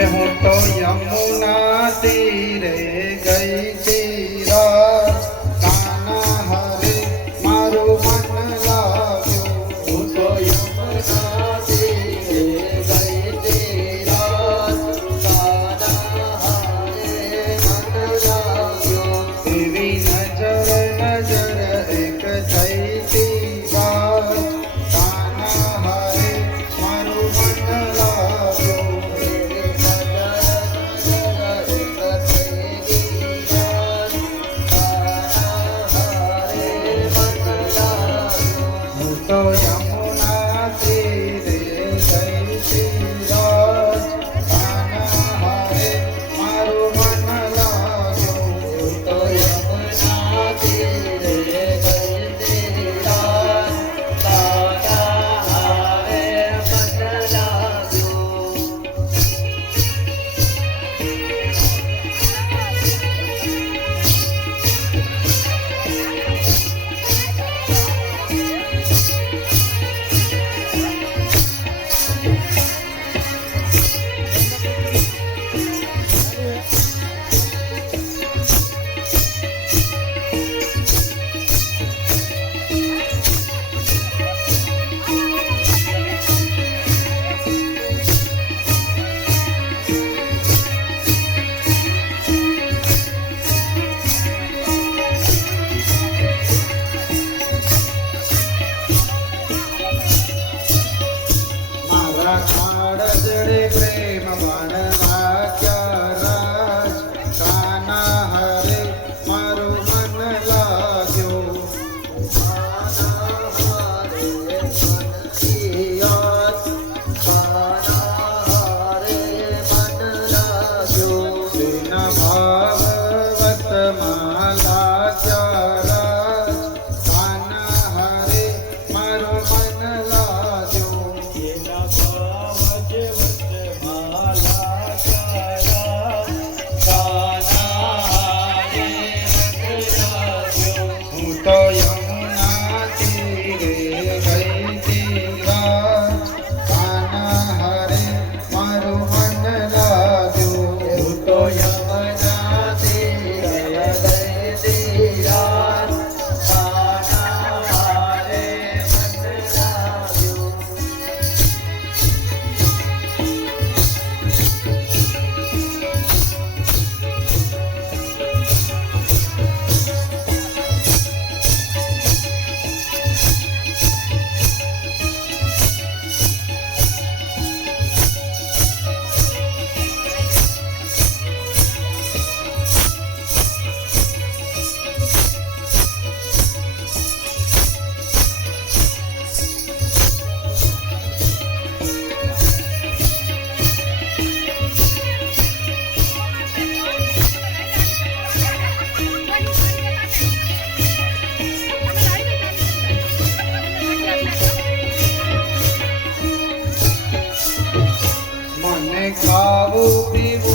હું તો યમુના તીરે ગઈ તીરા કાના હરે મારું મન લાગ્યું. હું તો યમુના તીરે ગઈ તીરા કાના હરે મન લાગ્યો. એવી નજર એક થઈ તીરા કાના હરે મારું મન લાગ્યું. હું તો યમુના તીરે ગઈ તીરા કાના હરે મારું મન લાગ્યું. હું તો યમુના તીરે ગઈ તીરા કાના હરે મન લાગ્યો. મારા કાળજડે પ્રેમ માણવા ક્યાં રાજ કાના હરે મારું મન લાગ્યું. તેના ભાવવતમાં લાગ્યા રાજ કાના હરે મારું મન લાગ્યું. હું તો યમુના તીરે ગઈ તીરા કાના હરે મારું મન લાગ્યું. હું તો યમુના તીરે ગઈ તીરા કાના હરે મન લાગ્યો. મને ખાવું પીવું